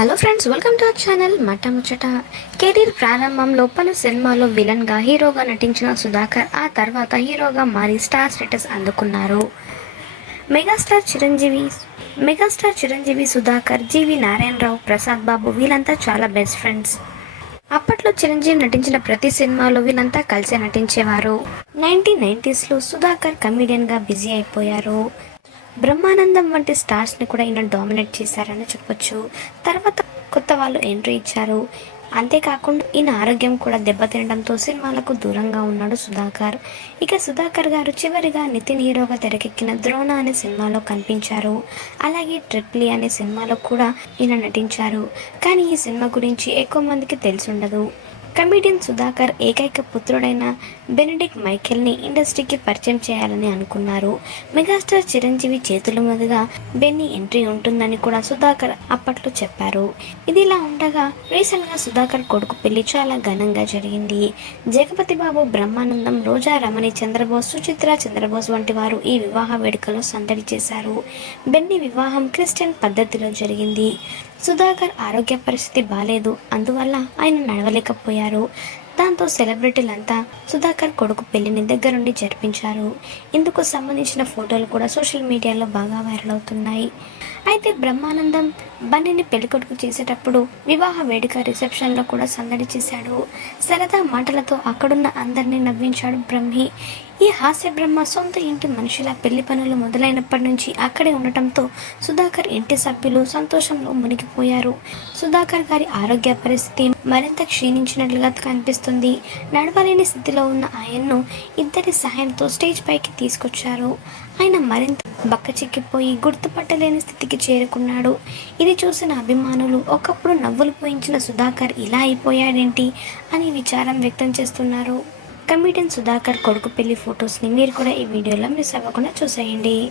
Hello friends welcome to our channel మట career ప్రారంభంలో పలు సినిమాల్లో విలన్గా హీరోగా నటించిన సుధాకర్ ఆ తర్వాత హీరోగా మారి స్టార్ స్టేటస్ అందుకున్నారు. Megastar Chiranjeevi megastar Chiranjeevi Sudhakar GV Narayana Rao Prasad Babu వీళ్ళంతా చాలా బెస్ట్ ఫ్రెండ్స్ అప్పట్లో చిరంజీవి నటించిన ప్రతి సినిమాలో వీళ్ళంతా కలిసి నటించేవారు. నైన్టీన్ నైంటీస్లో సుధాకర్ కమీడియన్గా బిజీ అయిపోయారు. బ్రహ్మానందం వంటి స్టార్స్ని కూడా ఈయన డామినేట్ చేశారని చెప్పొచ్చు. తర్వాత కొత్త వాళ్ళు ఎంట్రీ ఇచ్చారు. అంతేకాకుండా ఈయన ఆరోగ్యం కూడా దెబ్బతినడంతో సినిమాలకు దూరంగా ఉన్నాడు సుధాకర్. ఇక సుధాకర్ గారు చివరిగా నితిన్ హీరోగా తెరకెక్కిన ద్రోణ అనే సినిమాలో కనిపించారు. అలాగే ట్రిప్లీ అనే సినిమాలో కూడా ఈయన నటించారు. కానీ ఈ సినిమా గురించి ఎక్కువ మందికి తెలిసుండదు కమెడియన్ సుధాకర్ ఏకైక పుత్రుడైన బెనడిక్ మైఖేల్ని ఇండస్ట్రీకి పరిచయం చేయాలని అనుకున్నారు. మెగాస్టార్ చిరంజీవి చేతుల మీదుగా బెన్నీ ఎంట్రీ ఉంటుందని కూడా సుధాకర్ అప్పట్లో చెప్పారు. ఇది ఇలా ఉండగా రీసెంట్గా సుధాకర్ కొడుకు పెళ్ళి చాలా ఘనంగా జరిగింది. జగపతి బాబు బ్రహ్మానందం రోజా రమణి చంద్రబోస్ సుచిత్ర చంద్రబోస్ వంటి వారు ఈ వివాహ వేడుకలో సందడి చేశారు. బెన్నీ వివాహం క్రిస్టియన్ పద్ధతిలో జరిగింది. సుధాకర్ ఆరోగ్య పరిస్థితి బాలేదు. అందువల్ల ఆయన నడవలేకపోయారు. やろう。దాంతో సెలబ్రిటీలంతా సుధాకర్ కొడుకు పెళ్ళిని దగ్గరుండి జరిపించారు. ఇందుకు సంబంధించిన ఫోటోలు కూడా సోషల్ మీడియాలో బాగా వైరల్ అవుతున్నాయి. అయితే బ్రహ్మానందం బన్నీని పెళ్ళికొడుకు చేసేటప్పుడు వివాహ వేడుక రిసెప్షన్లో కూడా సందడి చేశాడు. సరదా మాటలతో అక్కడున్న అందరినీ నవ్వించాడు బ్రహ్మి. ఈ హాస్య బ్రహ్మ సొంత ఇంటి మనుషుల పెళ్ళి పనులు మొదలైనప్పటి నుంచి అక్కడే ఉండటంతో సుధాకర్ ఇంటి సభ్యులు సంతోషంలో మునిగిపోయారు. సుధాకర్ గారి ఆరోగ్య పరిస్థితి మరింత క్షీణించినట్లుగా కనిపిస్తుంది నడవలేని స్థితిలో ఉన్న ఆయన్ను ఇద్దరి సహాయంతో స్టేజ్ పైకి తీసుకొచ్చారు. ఆయన మరింత బక్కచిక్కిపోయి గుర్తుపట్టలేని స్థితికి చేరుకున్నాడు. ఇది చూసిన అభిమానులు ఒకప్పుడు నవ్వులు పోయించిన సుధాకర్ ఇలా అయిపోయాడేంటి అని విచారం వ్యక్తం చేస్తున్నారు. కమిడియన్ సుధాకర్ కొడుకు పెళ్ళి ఫొటోస్ని మీరు కూడా ఈ వీడియోలో మిస్ అవ్వకుండా చూసేయండి.